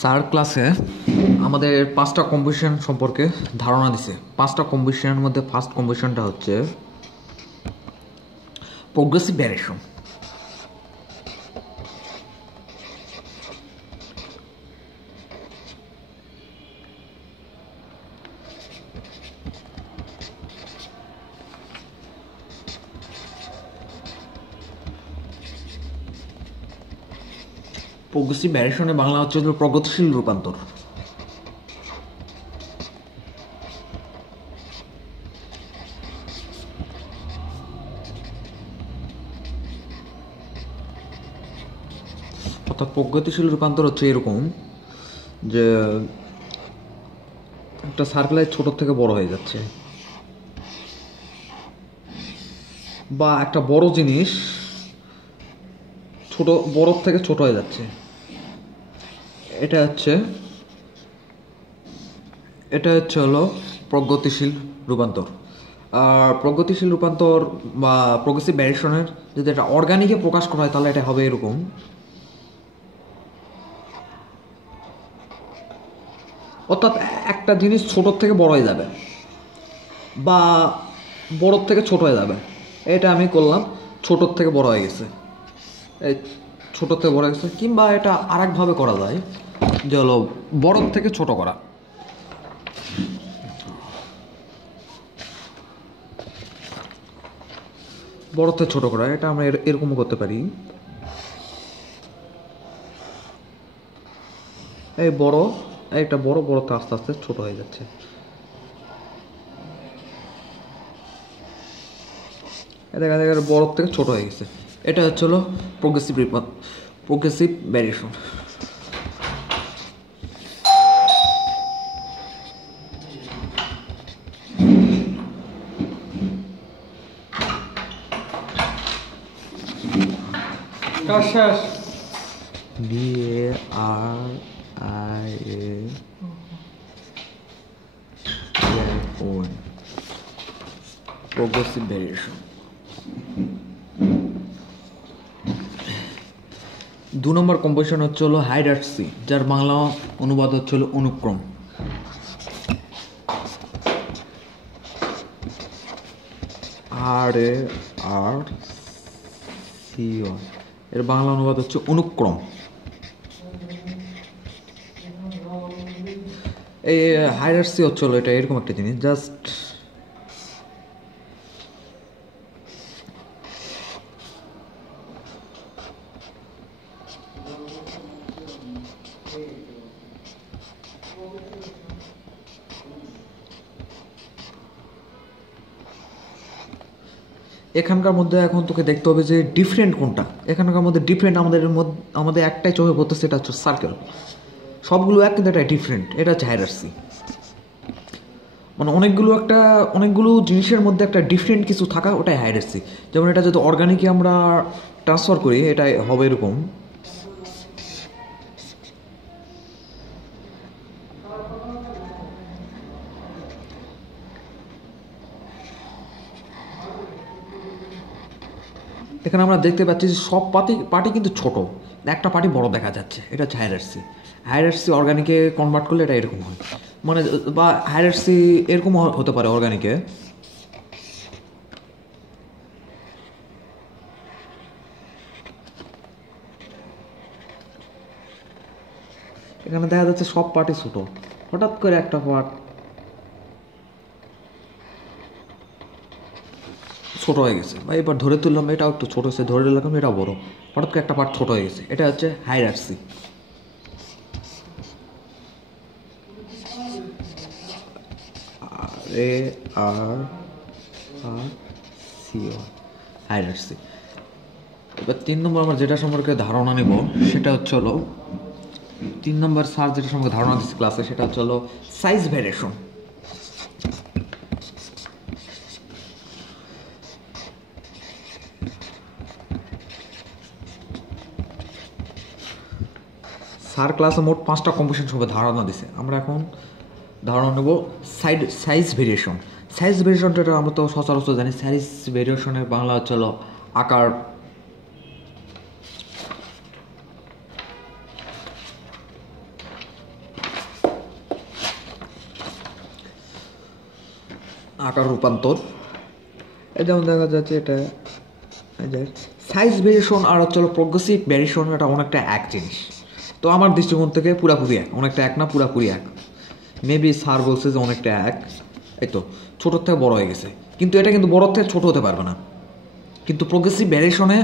Sir ক্লাসে আমাদের 5টা কম্পোজিশন সম্পর্কে ধারণা দিছে। 5টা কম্পোজিশনের মধ্যে ফার্স্ট কম্পোজিশনটা হচ্ছে প্রোগ্রেসিভ ভ্যারিয়েশন। প্রোগ্রেসিভ ভ্যারিয়েশনের বাংলা হচ্ছে প্রগতিশীল রূপান্তর। অর্থাৎ প্রগতিশীল রূপান্তর হচ্ছে এরকম যে একটা সার্কেলের ছোট থেকে বড় হয়ে যাচ্ছে, বা একটা বড় জিনিস ছোট বড় থেকে ছোট হয়ে যাচ্ছে। এটা হচ্ছে হলো প্রগতিশীল রূপান্তর। আর প্রগতিশীল রূপান্তর বা প্রোগ্রেসিভ ভ্যারিয়েশনের যদি এটা অর্গানিকে প্রকাশ করা হয় তাহলে এটা হবে এরকম। অর্থাৎ একটা জিনিস ছোটোর থেকে বড় হয়ে যাবে বা বড়োর থেকে ছোট হয়ে যাবে। এটা আমি করলাম ছোটোর থেকে বড় হয়ে গেছে, এই ছোটোর থেকে বড় হয়ে গেছে। কিংবা এটা আরেকভাবে করা যায় যে হলো বড়োর থেকে ছোট করা। বড় থেকে ছোট করা, এটা আমরা এরকমও করতে পারি। এই বড় একটা বড় বড়তে আস্তে আস্তে ছোট হয়ে যাচ্ছে। দেখা দেখা বড় থেকে ছোট হয়ে গেছে। এটা হচ্ছে হলো প্রোগ্রেসিভ ভ্যারিয়েশন। Progressive variation. 2 নম্বর কম্পোজিশন হচ্ছে হলো হাইরার্সি, যার বাংলা অনুবাদ হচ্ছে হলো অনুক্রম। এর বাংলা অনুবাদ হচ্ছে অনুক্রম। এই হাইরার্সি হচ্ছে হলো এটা এরকম একটা জিনিস, জাস্ট এখানকার মধ্যে এখন তোকে দেখতে হবে যে ডিফারেন্ট কোনটা। এখানকার মধ্যে ডিফারেন্ট আমাদের একটাই চোখে পড়তেছে, এটা হচ্ছে সার্কেল। সবগুলো এক কিন্তু এটা ডিফারেন্ট। এটা হচ্ছে হাইরার্সি। মানে অনেকগুলো জিনিসের মধ্যে একটা ডিফারেন্ট কিছু থাকা, ওটাই হাইরার্সি। যেমন এটা যদি অর্গানিকে আমরা ট্রান্সফার করি, এটা হবে এরকম। এখানে আমরা দেখতে পাচ্ছি যে সব পার্টি কিন্তু ছোট, একটা পার্টি বড় দেখা যাচ্ছে। এটা হচ্ছে হাইরার্সি অর্গানিকে কনভার্ট করলে এটা এরকম হয়। মানে বা হাইরার্সি এরকম হতে পারে অর্গানিকে। এখানে দেখা যাচ্ছে সব পার্টি ছোট, হঠাৎ করে একটা পার্ট ছোট হয়ে গেছে, বা এবার ধরে তুললাম এটাও একটু ছোট হয়েছে, ধরে নিলাম এটা বড়, হঠাৎ করে একটা পার্ট ছোট হয়ে গেছে। এটা হচ্ছে হাইরার্সি। হাইরার্সি। এবার 3 নম্বর আমরা যেটা সম্পর্কে ধারণা নেব সেটা হচ্ছে হলো 3 নম্বর স্যার যেটা সম্পর্কে ধারণা দিচ্ছে ক্লাসে, সেটা হচ্ছে হলো সাইজ ভ্যারিয়েশন। স্যার ক্লাসে মোট 5টা কম্পোজিশন সম্পর্কে ধারণা দিছে। আমরা এখন ধারণা নেব সাইজ ভেরিয়েশন। সাইজ ভেরিয়েশনটা আমরা তো সচরাচর জানি। সাইজ ভেরিয়েশনের বাংলা হচ্ছে হলো আকার। আকার রূপান্তর। এই যেমন দেখা যাচ্ছে এটা সাইজ ভেরিয়েশন আর হচ্ছে প্রোগ্রেসিভ ভেরিয়েশন, এটা অনেকটা এক জিনিস। তো আমার দৃষ্টিকোণ থেকে পুরাপুরি এক, অনেকটা এক না, পুরাপুরি এক। মেবি স্যার বলছে যে অনেকটা এক, এই তো ছোটোর থেকে বড় হয়ে গেছে, কিন্তু এটা কিন্তু বড়োর থেকে ছোটো হতে পারবে না। কিন্তু প্রোগ্রেসিভ ভ্যারিয়েশনে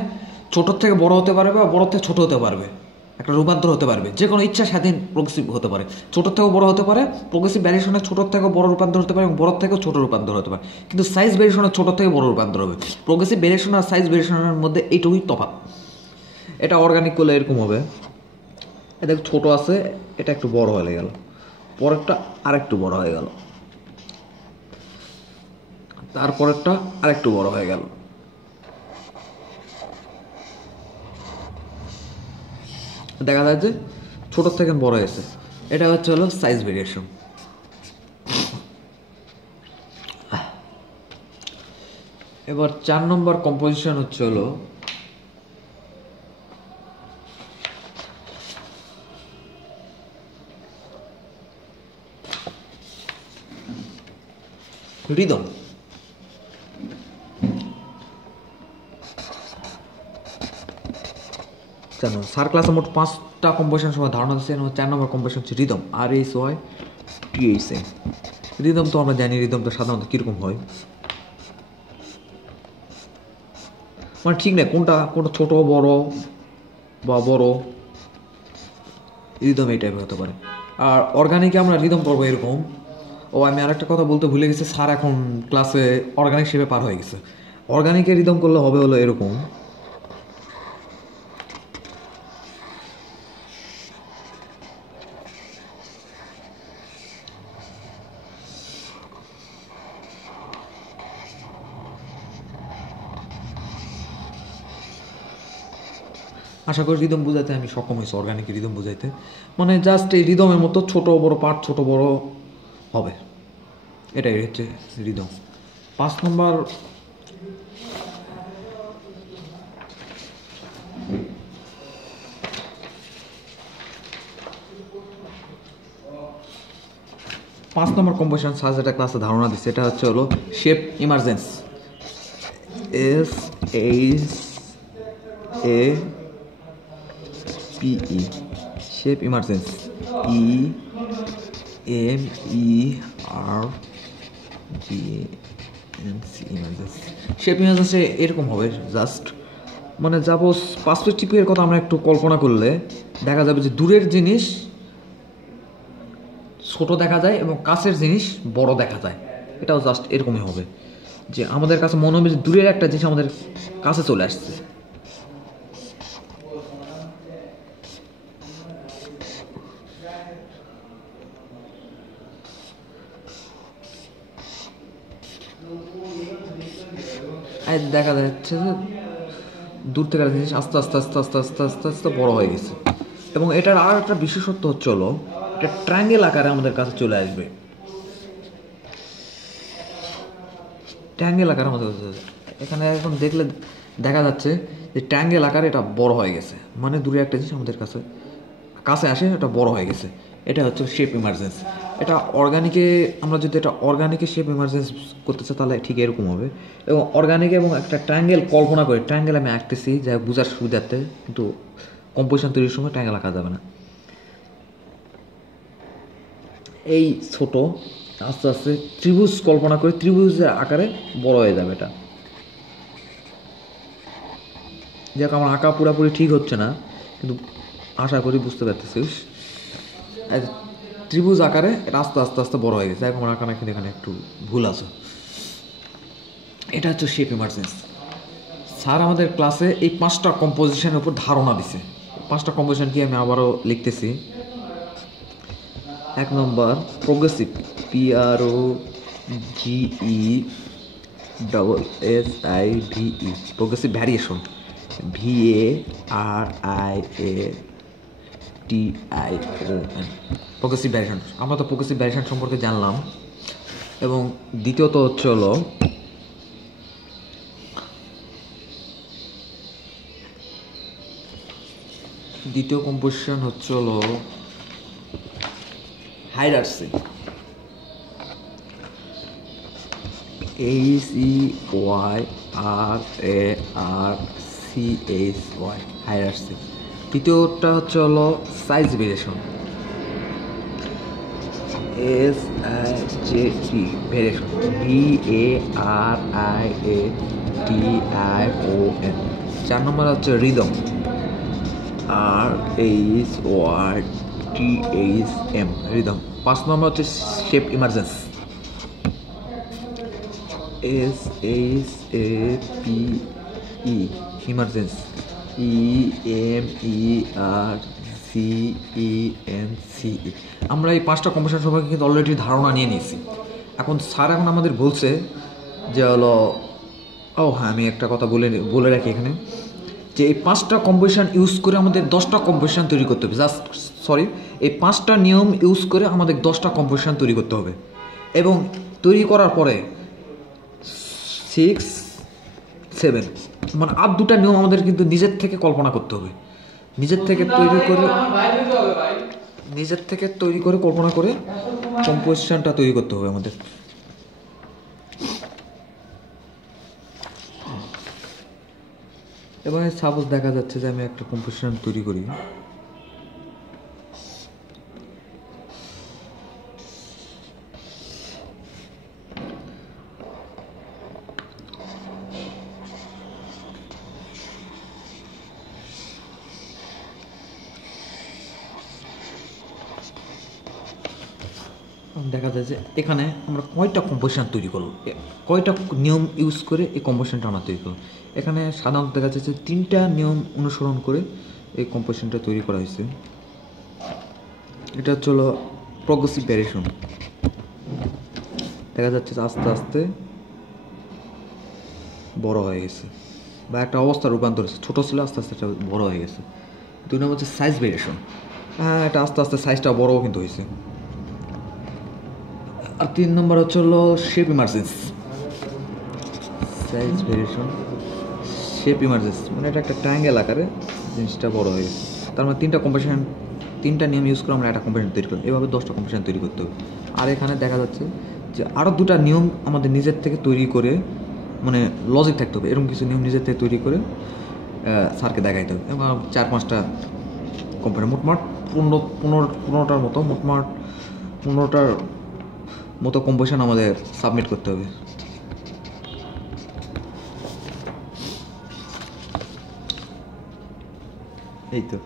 ছোটোর থেকে বড় হতে পারবে বা বড়োর থেকে ছোটো হতে পারবে, একটা রূপান্তর হতে পারবে, যে কোনো ইচ্ছা স্বাধীন প্রোগ্রেসিভ হতে পারে। ছোটোর থেকেও বড় হতে পারে, প্রোগ্রেসিভ ভ্যারিয়েশনে ছোটোর থেকেও বড় রূপান্তর হতে পারে এবং বড়োর থেকেও ছোটো রূপান্তর হতে পারে। কিন্তু সাইজ ভ্যারিয়েশনে ছোটোর থেকে বড় রূপান্তর হবে। প্রোগ্রেসিভ ভ্যারিয়েশন আর সাইজ ভ্যারিয়েশনের মধ্যে এইটুকুই তফাৎ। এটা অর্গানিক করলে এরকম হবে, এটা ছোটো আছে, এটা একটু বড় হয়ে গেল, পরেরটা আরেকটু বড় হয়ে গেল, তারপরেরটা আরেকটু বড় হয়ে গেল। দেখা যায় যে ছোটোর থেকে বড় হয়েছে, এটা হচ্ছে হলো সাইজ ভেরিয়েশন। এবার 4 নম্বর কম্পোজিশন হচ্ছে হলো রিদম। স্যার ক্লাসে মোট 5টা কম্পোজিশন সময় ধারণা দিচ্ছে। 4 নম্বর কম্পোজিশন হচ্ছে রিদম, RHYTHM। রিদম তো আমরা জানি, রিদম তো সাধারণত কীরকম হয়, মানে ঠিক নেই কোনটা ছোট বড় বা বড়, রিদম এই টাইপের হতে পারে। আর অর্গানিকে আমরা রিদম করবো এরকম। ও আমি আরেকটা কথা বলতে ভুলে গেছি, স্যার এখন ক্লাসে অর্গানিক শেপে পার হয়ে গেছে। অর্গানিকে রিদম করলে হবে হলো এরকম। আশা করি রিদম বুঝাইতে আমি সক্ষম হয়েছি, অর্গানিক রিদম বুঝাইতে। মানে জাস্ট এই রিদমের মতো ছোট বড় পার্ট, ছোট বড় হবে, এটাই হচ্ছে রিদম। 5 নম্বর কম্পোজিশন স্যার যেটা ক্লাসে ধারণা দিচ্ছে, এটা হচ্ছে হলো shape emergence, SHAPE, shape emergence, EMERGENC, emergence. Shape ইমার্জেন্সে এরকম হবে জাস্ট, মানে সাপোজ পার্সপেক্টিভের কথা আমরা একটু কল্পনা করলে দেখা যাবে যে দূরের জিনিস ছোট দেখা যায় এবং কাছের জিনিস বড় দেখা যায়। এটাও জাস্ট এরকমই হবে যে আমাদের কাছে মনে হবে যে দূরের একটা জিনিস আমাদের কাছে চলে আসছে। দেখা যাচ্ছে যে দূর থেকে জিনিস আস্তে আস্তে আস্তে আস্তে আস্তে আস্তে আস্তে বড় হয়ে গেছে। এবং এটার আর একটা বিশেষত্ব হচ্ছে হলো এটা ট্রায়াঙ্গেল আকারে আমাদের কাছে চলে আসবে। ট্রায়াঙ্গেল আকারে আমাদের কাছে এখানে এখন দেখলে দেখা যাচ্ছে যে ট্রায়াঙ্গেল আকারে এটা বড় হয়ে গেছে, মানে দূরে একটা জিনিস আমাদের কাছে আসে, এটা বড় হয়ে গেছে। এটা হচ্ছে শেপ ইমার্জেন্স। এটা অর্গানিকে আমরা যদি এটা অর্গানিকে শেপ ইমার্জেন্স করতে চাই তাহলে ঠিক এরকম হবে। এবং অর্গানিকে এবং একটা ট্রায়াঙ্গেল কল্পনা করে, ট্রায়াঙ্গেল আমি আঁকতেছি যা বোঝার সুবিধার্থে, কিন্তু কম্পোজিশন তৈরির সময় ট্রায়াঙ্গেল আঁকা যাবে না। এই ছোট আস্তে আস্তে ত্রিভুজ কল্পনা করে ত্রিভুজের আকারে বড় হয়ে যাবে এটা। যাক আমার আঁকা পুরোপুরি ঠিক হচ্ছে না, কিন্তু আশা করি বুঝতে পারতেছিস। ত্রিভুজ আকারে এটা আস্তে আস্তে আস্তে বড় হয়ে গেছে। যাই হোক আমার আঁকা কিন্তু এখানে একটু ভুল আছে। এটা হচ্ছে শেপ ইমার্জেন্স। স্যার আমাদের ক্লাসে এই 5টা কম্পোজিশনের উপর ধারণা দিছে। 5টা কম্পোজিশন কি আমি আবারও লিখতেছি। 1 নম্বর progressive, PROGRESSIVE, progressive variation, VARIATION, progressive variation. আমরা তো প্রোগ্রেসিভ ভ্যারিয়েশন সম্পর্কে জানলাম। এবং দ্বিতীয়ত হচ্ছে হলো দ্বিতীয় কম্পোজিশন হচ্ছে হলো হাইরার্সি, HEYRARCHY, হায়ারার্সি। তৃতীয়টা হচ্ছে হলো size variation, SIJT variation, VARIATION। 4 নম্বর হচ্ছে রিদম, RHYTHM রিদম। 5 নম্বর হচ্ছে shape emergence, SHAPE emergence, EMERGENCE। আমরা এই 5টা কম্পোজিশন সম্পর্কে কিন্তু অলরেডি ধারণা নিয়ে নিয়েছি। এখন স্যার আমাদের বলছে যে হলো, হ্যাঁ আমি একটা কথা বলে রাখি এখানে, যে এই 5টা কম্পোজিশন ইউজ করে আমাদের 10টা কম্পোজিশন তৈরি করতে হবে। এই 5টা নিয়ম ইউজ করে আমাদের 10টা কম্পোজিশন তৈরি করতে হবে, এবং তৈরি করার পরে 6, 7 মানে আর 2টা নিয়ম আমাদের কিন্তু নিজের থেকে কল্পনা করতে হবে, নিজের থেকে তৈরি করে কল্পনা করে কম্পোজিশনটা তৈরি করতে হবে আমাদের। এবারে সাপোজ দেখা যাচ্ছে যে আমি একটা কম্পোজিশন তৈরি করি, দেখা যায় যে এখানে আমরা কয়টা কম্পোজিশন তৈরি করব, কয়টা নিয়ম ইউজ করে এই কম্পোজিশনটা আমরা তৈরি করব। এখানে সাধারণত দেখা যাচ্ছে 3টা নিয়ম অনুসরণ করে এই কম্পোজিশনটা তৈরি করা হয়েছে। এটা হচ্ছে হলো প্রগ্রেসিভ ভ্যারিয়েশন। দেখা যাচ্ছে যে আস্তে আস্তে বড় হয়ে গেছে, বা একটা অবস্থা রূপান্তর হয়েছে, ছোটো ছিল আস্তে আস্তে এটা বড় হয়ে গেছে। 2 নম্বর হচ্ছে সাইজ ভ্যারিয়েশন, এটা আস্তে আস্তে সাইজটা বড়ও কিন্তু হয়েছে। আর 3 নম্বর হচ্ছে হলো shape emergence, size variation, shape emergence, মানে এটা একটা ট্রায়াঙ্গেল আকারে জিনিসটা বড় হয়ে গেছে। তার মানে 3টা নিয়ম ইউজ করে আমরা একটা কম্পোজিশন তৈরি করলাম, এভাবে 10টা কম্পোজিশন তৈরি করতে হবে। আর এখানে দেখা যাচ্ছে যে আরও 2টা নিয়ম আমাদের নিজের থেকে তৈরি করে, মানে লজিক থাকতে হবে, এরকম কিছু নিয়ম নিজের থেকে তৈরি করে স্যারকে দেখাইতে হবে। এবং 4-5টা কম্পোজিশন, মোটমাট 15টার মতো কম্পোজিশন আমাদের সাবমিট করতে হবে। এই তো